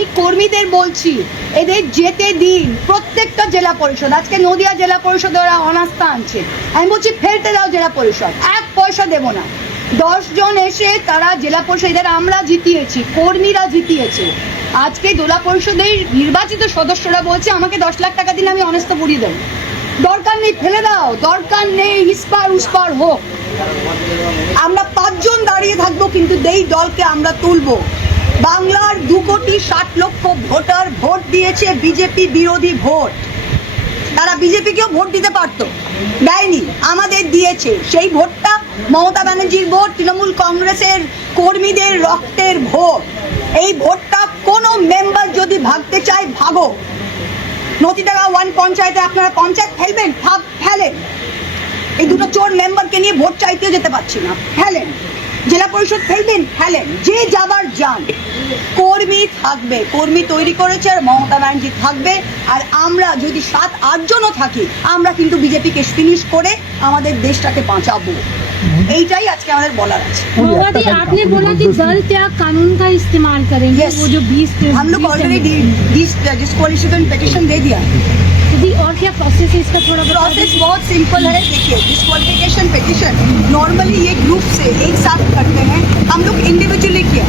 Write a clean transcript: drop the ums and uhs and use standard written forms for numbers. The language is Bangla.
আমি কর্মীদের বলছি এদের যেতে দিন। প্রত্যেকটা জেলা পরিষদ, আজকে নদিয়া জেলা পরিষদ ওরা অনাস্থা আনছে, আমি বলছি ফেলতে দাও জেলা পরিষদ, 1 পয়সা দেবো না। 10 জন এসে তারা জেলা পরিষদ, এদের আমরা জিতিয়েছি, কর্মীরা জিতিয়েছে। আজকে জেলা পরিষদের নির্বাচিত সদস্যরা বলছে আমাকে 10 লাখ টাকা দিলে আমি অনাস্থা পুড়িয়ে দেবো। দরকার নেই, ফেলে দাও, দরকার নেই, ইস্পার উস্পার হোক। আমরা 5 জন দাঁড়িয়ে থাকবো, কিন্তু এই দলকে আমরা তুলবো। বাংলার 2,60,00,000 ভোটার ভোট দিয়েছে বিজেপি বিরোধী ভোট। তারা বিজেপিকেও ভোট দিতে পারতো, দেয়নি, আমাদের দিয়েছে। সেই ভোটটা মমতা ব্যানার্জির ভোট, তৃণমূল কংগ্রেসের কর্মীদের রক্তের ভোট। এই ভোটটা কোনো মেম্বার যদি ভাগতে চায় ভাগো। নদীডাঙ্গা 1 পঞ্চায়েতে আপনারা পঞ্চায়েত ফেলবেন, ফেলেন। এই দুটো চোর মেম্বারকে নিয়ে ভোট চাইতেও যেতে পারছি না, ফেলেন। জেলা পরিষদ ফেলবেন, ফেলেন, যে যাবার যান। কর্মী থাকবে, কর্মী তৈরি করেছে, আর মমতা ব্যানার্জি থাকবে। আর আমরা যদি 7-8 জনও থাকি, আমরা কিন্তু বিজেপিকে ফিনিশ করে আমাদের দেশটাকে বাঁচাবো। এইটাই আজকে আমাদের বলার আছে। मोदी आपने बोला कि दल त्याग कानून का इस्तेमाल करेंगे। Yes. वो जो 20 हम लोग ऑलरेडी डिस्क्वालिफिकेशन पेटिशन दे दिया। और क्या प्रोसेस है इसका, थोड़ा प्रोसेस बहुत सिंपल है। देखिए, डिस्क्वालिफिकेशन पेटिशन नॉर्मली ये ग्रुप से एक साथ करते हैं, हम लोग इंडिविजुअली किया।